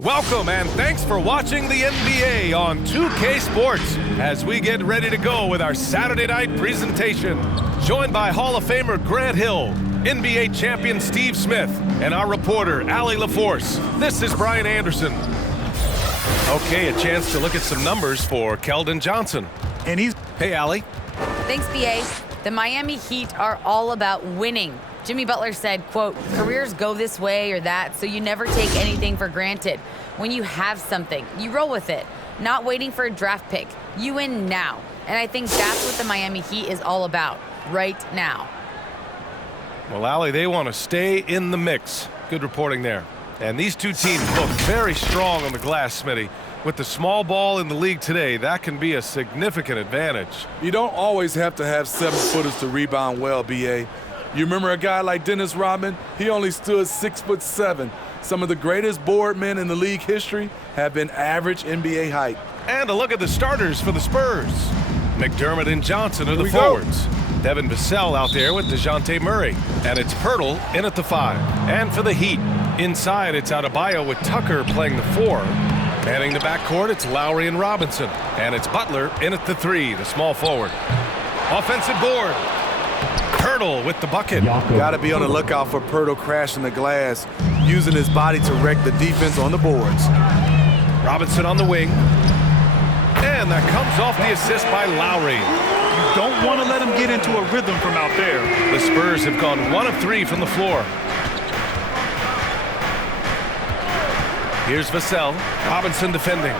Welcome and thanks for watching the NBA on 2K Sports as we get ready to go with our Saturday night presentation. Joined by Hall of Famer Grant Hill, NBA champion Steve Smith, and our reporter Allie LaForce. This is Brian Anderson. Okay, a chance to look at some numbers for Keldon Johnson. And he's... Hey, Allie. Thanks, BA. The Miami Heat are all about winning. Jimmy Butler said, quote, careers go this way or that, so you never take anything for granted. When you have something, you roll with it. Not waiting for a draft pick. You win now. And I think that's what the Miami Heat is all about, right now. Well, Allie, they want to stay in the mix. Good reporting there. And these two teams look very strong on the glass, Smitty. With the small ball in the league today, that can be a significant advantage. You don't always have to have 7-footers to rebound well, B.A. You remember a guy like Dennis Rodman? He only stood 6'7". Some of the greatest board men in the league history have been average NBA height. And a look at the starters for the Spurs. McDermott and Johnson are the forwards. Devin Vassell out there with DeJounte Murray. And it's Pirtle in at the 5. And for the Heat, inside it's Adebayo with Tucker playing the 4. Manning the backcourt, it's Lowry and Robinson. And it's Butler in at the 3, the small forward. Offensive board. Pirtle with the bucket. Got to be on the lookout for Pirtle crashing the glass, using his body to wreck the defense on the boards. Robinson on the wing. And that comes off the assist by Lowry. You don't want to let him get into a rhythm from out there. The Spurs have gone 1 of 3 from the floor. Here's Vassell. Robinson defending.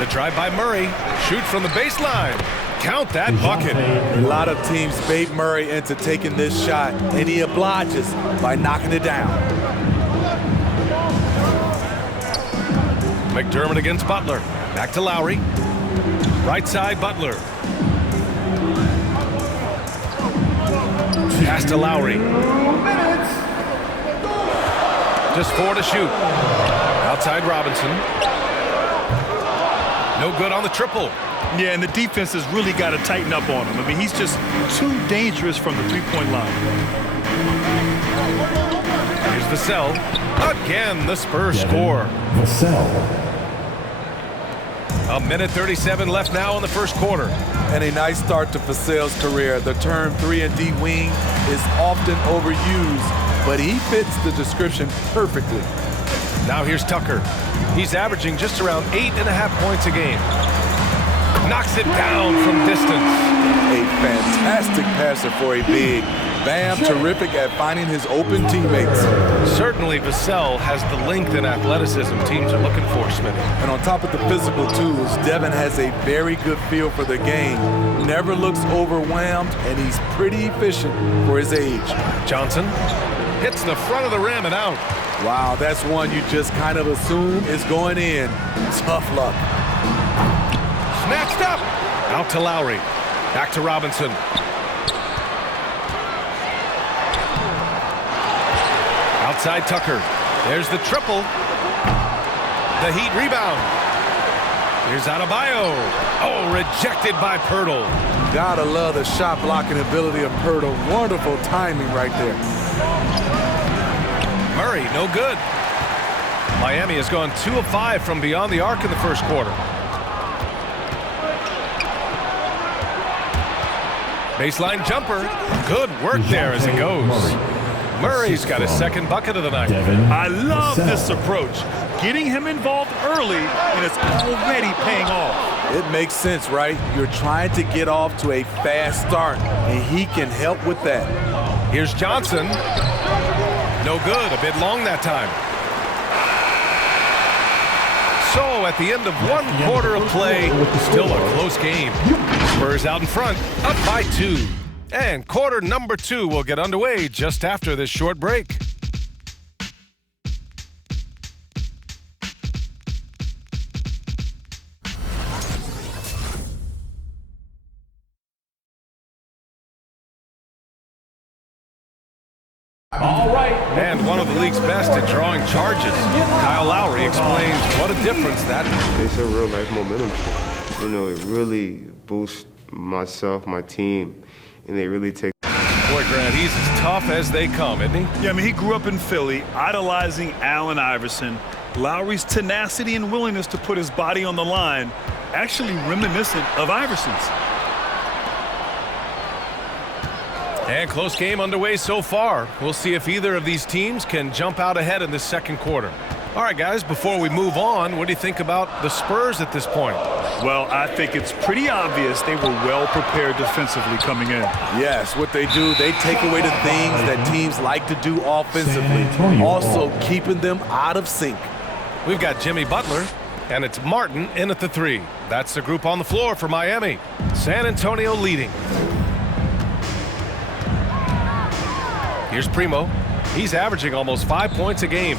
The drive by Murray. Shoot from the baseline. Count that bucket. A lot of teams bait Murray into taking this shot, and he obliges by knocking it down. McDermott against Butler. Back to Lowry. Right side, Butler. Pass to Lowry. Just 4 to shoot. Outside Robinson. No good on the triple. Yeah, and the defense has really got to tighten up on him. I mean, he's just too dangerous from the three-point line. Here's Vassell. Again, the Spurs score. Vassell. A minute 37 left now in the first quarter. And a nice start to Vassell's career. The term 3-and-D wing is often overused, but he fits the description perfectly. Now here's Tucker. He's averaging just around 8.5 points a game. Knocks it down from distance. A fantastic passer for a big. Bam, terrific at finding his open teammates. Certainly Vassell has the length and athleticism teams are looking for, Smitty. And on top of the physical tools, Devin has a very good feel for the game. Never looks overwhelmed, and he's pretty efficient for his age. Johnson hits the front of the rim and out. Wow, that's one you just kind of assume is going in. Tough luck. Snatched up. Out to Lowry. Back to Robinson. Outside Tucker. There's the triple. The Heat rebound. Here's Adebayo. Oh, rejected by Pirtle. Gotta love the shot blocking ability of Pirtle. Wonderful timing right there. Murray, no good. Miami has gone 2 of 5 from beyond the arc in the first quarter. Baseline jumper. Good work there as it goes. Murray's got his second bucket of the night. I love this approach. Getting him involved early, and it's already paying off. It makes sense, right? You're trying to get off to a fast start, and he can help with that. Here's Johnson. No good. A bit long that time. So at the end of 1 quarter of play, still a close game. Spurs out in front, up by 2. And quarter number 2 will get underway just after this short break. All right. And one of the league's best at drawing charges. Kyle Lowry explains what a difference that makes. It's a real life momentum. You know, it really boosts myself, my team, and they really take Boy, Grant, he's as tough as they come, isn't he? Yeah, I mean, he grew up in Philly, idolizing Allen Iverson. Lowry's tenacity and willingness to put his body on the line, actually reminiscent of Iverson's. And close game underway so far. We'll see if either of these teams can jump out ahead in this second quarter. All right, guys, before we move on, what do you think about the Spurs at this point? Well, I think it's pretty obvious they were well prepared defensively coming in. Yes, what they do, they take away the things that teams like to do offensively, also keeping them out of sync. We've got Jimmy Butler, and it's Martin in at the 3. That's the group on the floor for Miami. San Antonio leading. Here's Primo. He's averaging almost 5 points a game.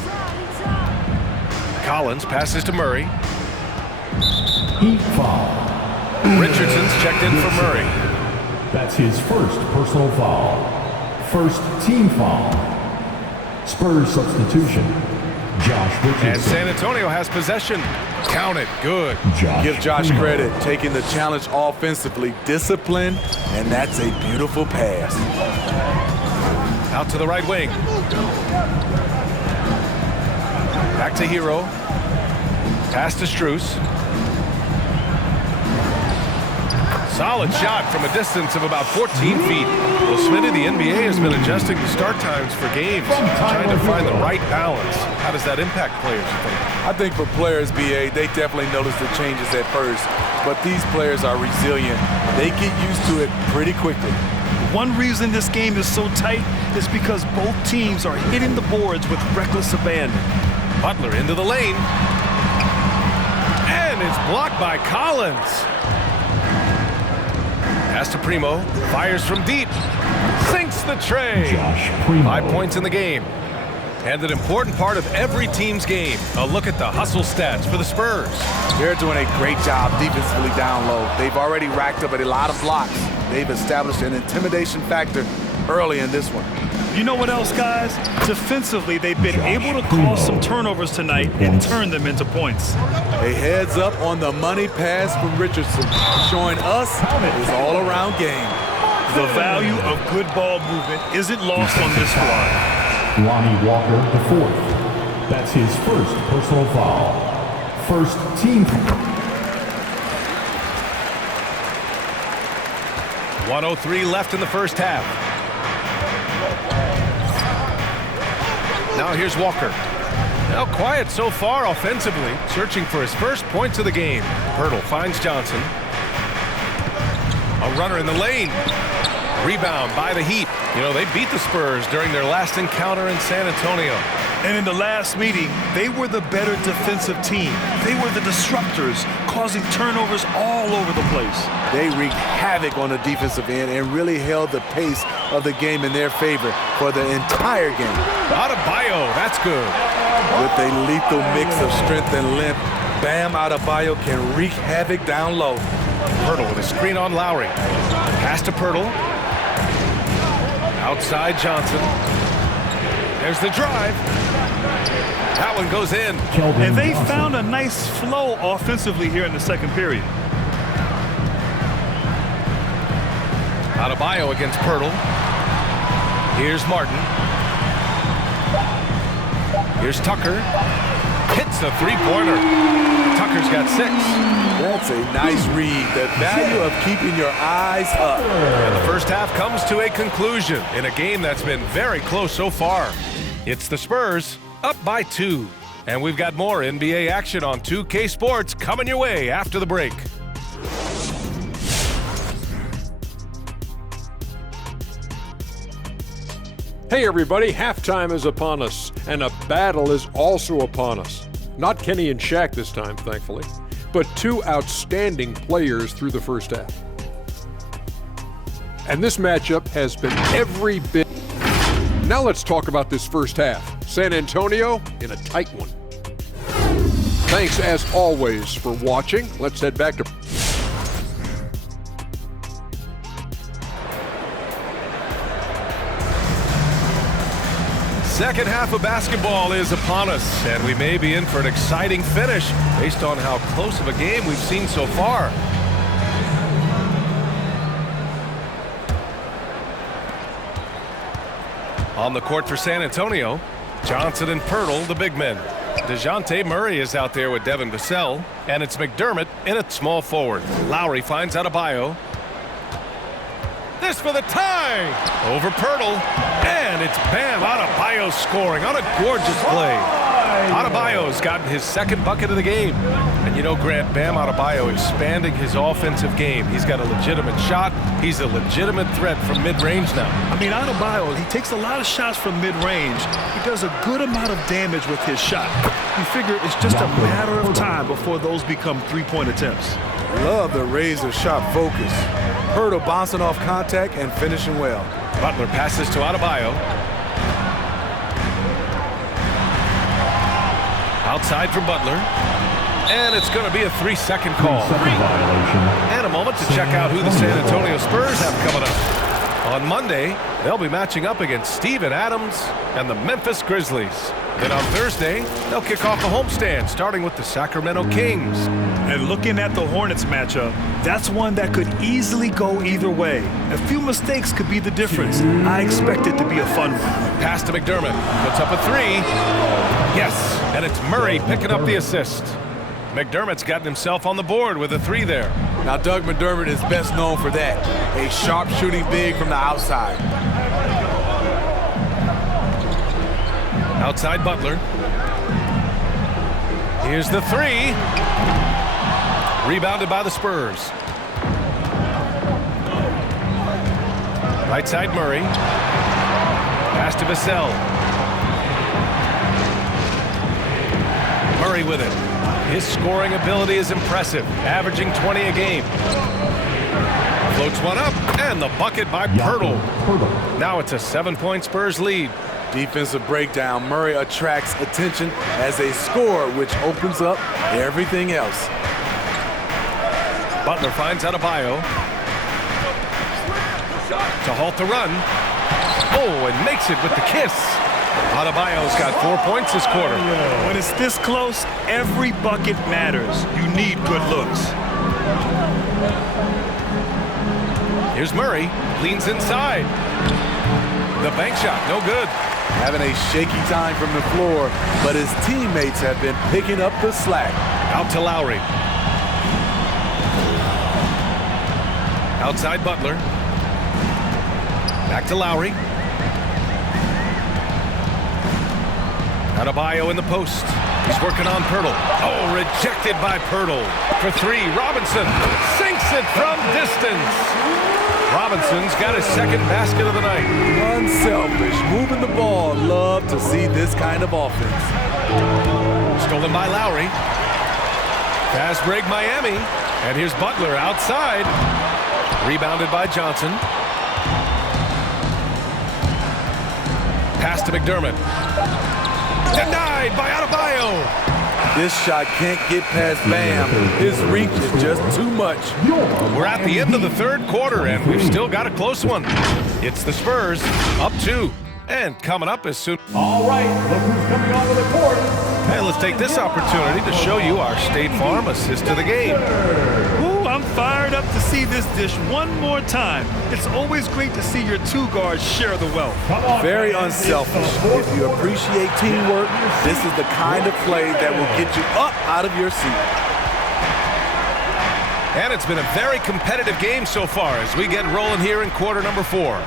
Collins passes to Murray. Heat foul. Richardson's checked in for Murray. That's his first personal foul. First team foul. Spurs substitution. Josh Richardson. And San Antonio has possession. Count it. Good. Give Josh credit, taking the challenge offensively, discipline, and that's a beautiful pass. Out to the right wing. Back to Hero. Pass to Strus. Solid shot from a distance of about 14 feet. Well, Smitty, the NBA has been adjusting the start times for games, trying to find the right balance. How does that impact players, you think? I think for players, BA, they definitely notice the changes at first, but these players are resilient. They get used to it pretty quickly. One reason this game is so tight is because both teams are hitting the boards with reckless abandon. Butler into the lane. And it's blocked by Collins. Pass to Primo. Fires from deep. Sinks the tray. Josh Primo. 5 points in the game. And an important part of every team's game. A look at the hustle stats for the Spurs. They're doing a great job defensively down low. They've already racked up a lot of blocks. They've established an intimidation factor early in this one. You know what else, guys? Defensively, they've been able to cause some turnovers tonight and turn them into points. A heads up on the money pass from Richardson, showing us his all-around game. The value of good ball movement isn't lost on this squad. Lonnie Walker, the 4th. That's his first personal foul. First team foul. 1:03 left in the first half. Now here's Walker. Now quiet so far offensively, searching for his first points of the game. Pirtle finds Johnson. A runner in the lane. Rebound by the Heat. You know, they beat the Spurs during their last encounter in San Antonio. And in the last meeting, they were the better defensive team. They were the disruptors, causing turnovers all over the place. They wreaked havoc on the defensive end and really held the pace of the game in their favor for the entire game. Adebayo, that's good. With a lethal mix of strength and length, Bam Adebayo can wreak havoc down low. Pirtle with a screen on Lowry. Pass to Pirtle. Outside Johnson. There's the drive. That one goes in. And they found a nice flow offensively here in the second period. Adebayo against Pirtle. Here's Martin. Here's Tucker. Hits a three-pointer. Tucker's got 6. That's a nice read. The value of keeping your eyes up. And the first half comes to a conclusion in a game that's been very close so far. It's the Spurs up by 2. And we've got more NBA action on 2K Sports coming your way after the break. Hey everybody, halftime is upon us, and a battle is also upon us. Not Kenny and Shaq this time, thankfully, but 2 outstanding players through the first half. And this matchup has been every bit. Now let's talk about this first half. San Antonio in a tight one. Thanks as always for watching. Let's head back to Second half of basketball is upon us, and we may be in for an exciting finish based on how close of a game we've seen so far. On the court for San Antonio, Johnson and Pirtle, the big men. DeJounte Murray is out there with Devin Vassell, and it's McDermott in at small forward. Lowry finds Adebayo. This for the tie! Over Pirtle, and it's Bam Adebayo scoring on a gorgeous play. Adebayo's gotten his second bucket of the game. And you know, Grant, Bam Adebayo expanding his offensive game. He's got a legitimate shot. He's a legitimate threat from mid-range now. I mean, Adebayo, he takes a lot of shots from mid-range. He does a good amount of damage with his shot. You figure it's just a matter of time before those become three-point attempts. Love the razor shot focus. Pirtle bouncing off contact and finishing well. Butler passes to Adebayo. Outside for Butler. And it's going to be a 3-second call. And a moment to check out who the San Antonio Spurs have coming up. On Monday, they'll be matching up against Steven Adams and the Memphis Grizzlies. Then on Thursday, they'll kick off a homestand, starting with the Sacramento Kings. And looking at the Hornets matchup, that's one that could easily go either way. A few mistakes could be the difference. I expect it to be a fun one. Pass to McDermott. Puts up a three. Yes, and it's Murray picking up the assist. McDermott's gotten himself on the board with a three there. Now, Doug McDermott is best known for that. A sharp shooting big from the outside. Outside Butler. Here's the three. Rebounded by the Spurs. Right side Murray. Pass to Vassell. Murray with it. His scoring ability is impressive, averaging 20 a game. Floats one up, and the bucket by Pirtle. Now it's a 7-point Spurs lead. Defensive breakdown. Murray attracts attention as a scorer, which opens up everything else. Butler finds Adebayo to halt the run. Oh, and makes it with the kiss. Adebayo's got 4 points this quarter. When it's this close, every bucket matters. You need good looks. Here's Murray, leans inside. The bank shot, no good. Having a shaky time from the floor, but his teammates have been picking up the slack. Out to Lowry. Outside Butler. Back to Lowry. Adebayo in the post. He's working on Pirtle. Oh, rejected by Pirtle. For three, Robinson sinks it from distance. Robinson's got his second basket of the night. Unselfish, moving the ball. Love to see this kind of offense. Stolen by Lowry. Fast break Miami. And here's Butler outside. Rebounded by Johnson. Pass to McDermott. Denied by Adebayo. This shot can't get past Bam. His reach is just too much. We're at the end of the third quarter, and we've still got a close one. It's the Spurs, up 2. And coming up as soon... All right, look who's coming onto the court. Hey, let's take this opportunity to show you our State Farm assist to the game. Ooh, I'm fired up to see this dish one more time. It's always great to see your two guards share the wealth. Very unselfish. If you appreciate teamwork, this is the kind of play that will get you up out of your seat. And it's been a very competitive game so far as we get rolling here in quarter number 4.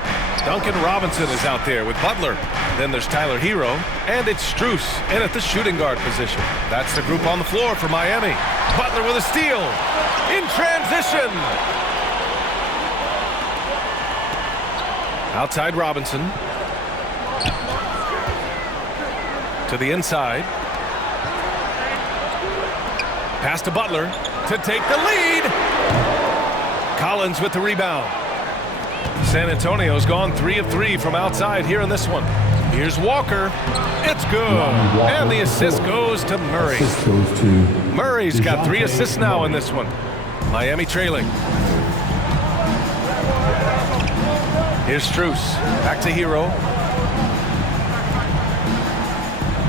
Duncan Robinson is out there with Butler. Then there's Tyler Hero, and it's Strus in at the shooting guard position. That's the group on the floor for Miami. Butler with a steal. In transition. Outside Robinson. To the inside. Pass to Butler to take the lead. Collins with the rebound. San Antonio's gone 3 of 3 from outside here in this one. Here's Walker. It's good. And the assist goes to Murray. Murray's got 3 assists now in this one. Miami trailing. Here's Strus. Back to Hero.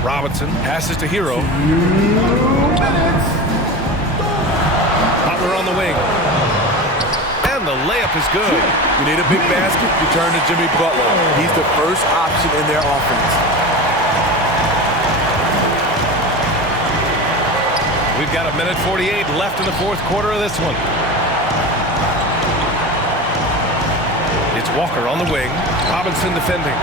Robinson passes to Hero. Butler on the wing. And the the layup is good. You need a big basket, you turn to Jimmy Butler. He's the first option in their offense. We've got 1:48 left in the fourth quarter of this one. It's Walker on the wing. Robinson defending.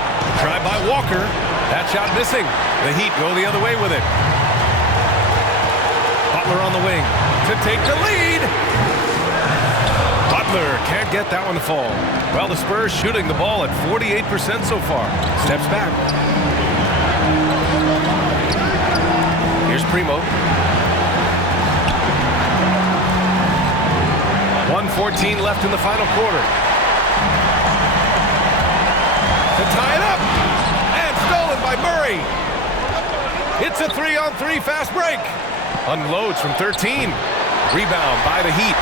Try by Walker. That shot missing. The Heat go the other way with it. Butler on the wing to take the lead. Butler can't get that one to fall. Well, the Spurs shooting the ball at 48% so far. Steps back. Here's Primo. 1:14 left in the final quarter. To tie it up. And stolen by Murray. It's a 3-on-3 fast break. Unloads from 13. Rebound by the Heat.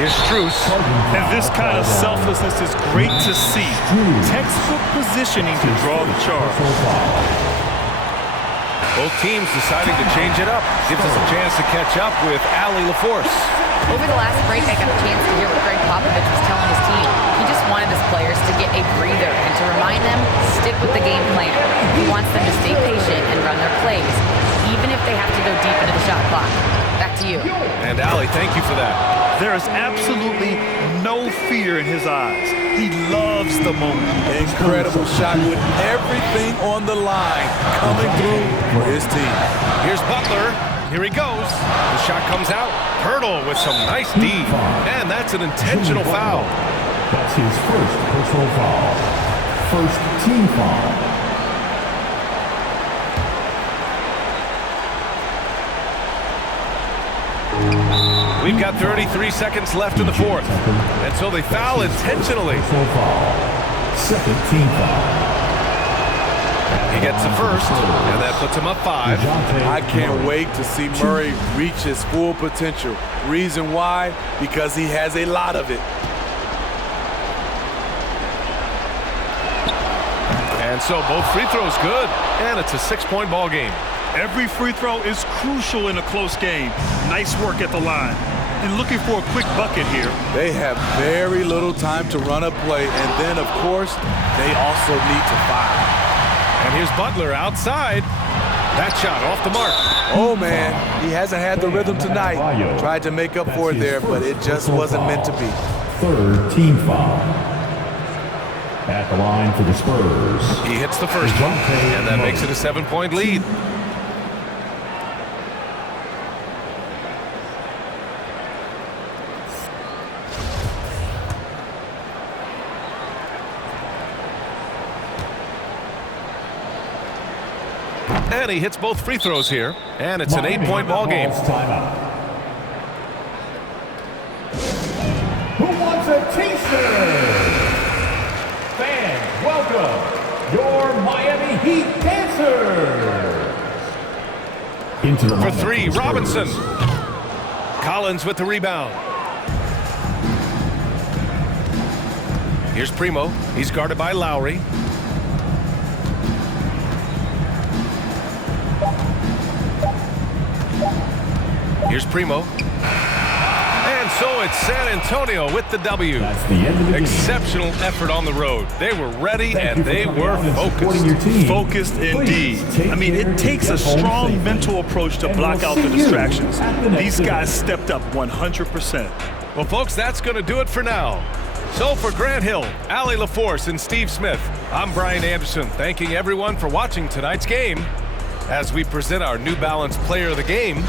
Here's Strus. And this kind of selflessness is great to see. Textbook positioning to draw the charge. Both teams deciding to change it up. Gives us a chance to catch up with Ali LaForce. Over the last break, I got a chance to hear what Greg Popovich was telling his team. He just wanted his players to get a breather and to remind them, stick with the game plan. He wants them to stay patient and run their plays, even if they have to go deep into the shot clock. Back to you. And Ali, thank you for that. There is absolutely no fear in his eyes. He loves the moment. Incredible shot with everything on the line coming through for his team. Here's Butler. Here he goes. The shot comes out. Hurdle with some nice D. And that's an intentional foul. That's his first personal foul. First team foul. We've got 33 seconds left in the fourth. And so they foul intentionally. Second team foul. He gets the first, and that puts him up 5. I can't wait to see Murray reach his full potential. Reason why? Because he has a lot of it. And so both free throws good, and it's a 6-point ball game. Every free throw is crucial in a close game. Nice work at the line. And looking for a quick bucket here. They have very little time to run a play, and then, of course, they also need to foul. And here's Butler outside. That shot off the mark. Oh, man, he hasn't had the rhythm tonight. Tried to make up for it there, but it just wasn't meant to be. Third team foul. At the line for the Spurs. He hits the first one, and that makes it a 7-point lead. And he hits both free throws here, and it's an 8-point ball game. Who wants a t-shirt? Fans, welcome your Miami Heat dancers. Into the For 3, Robinson. Collins with the rebound. Here's Primo. He's guarded by Lowry. Here's Primo. And so it's San Antonio with the W. That's the end of the Exceptional effort on the road. They were ready and they were focused. Focused indeed. I mean, it takes a strong mental approach to block out the distractions. These guys stepped up 100%. Well, folks, that's going to do it for now. So for Grant Hill, Ali LaForce, and Steve Smith, I'm Brian Anderson, thanking everyone for watching tonight's game as we present our New Balance Player of the Game,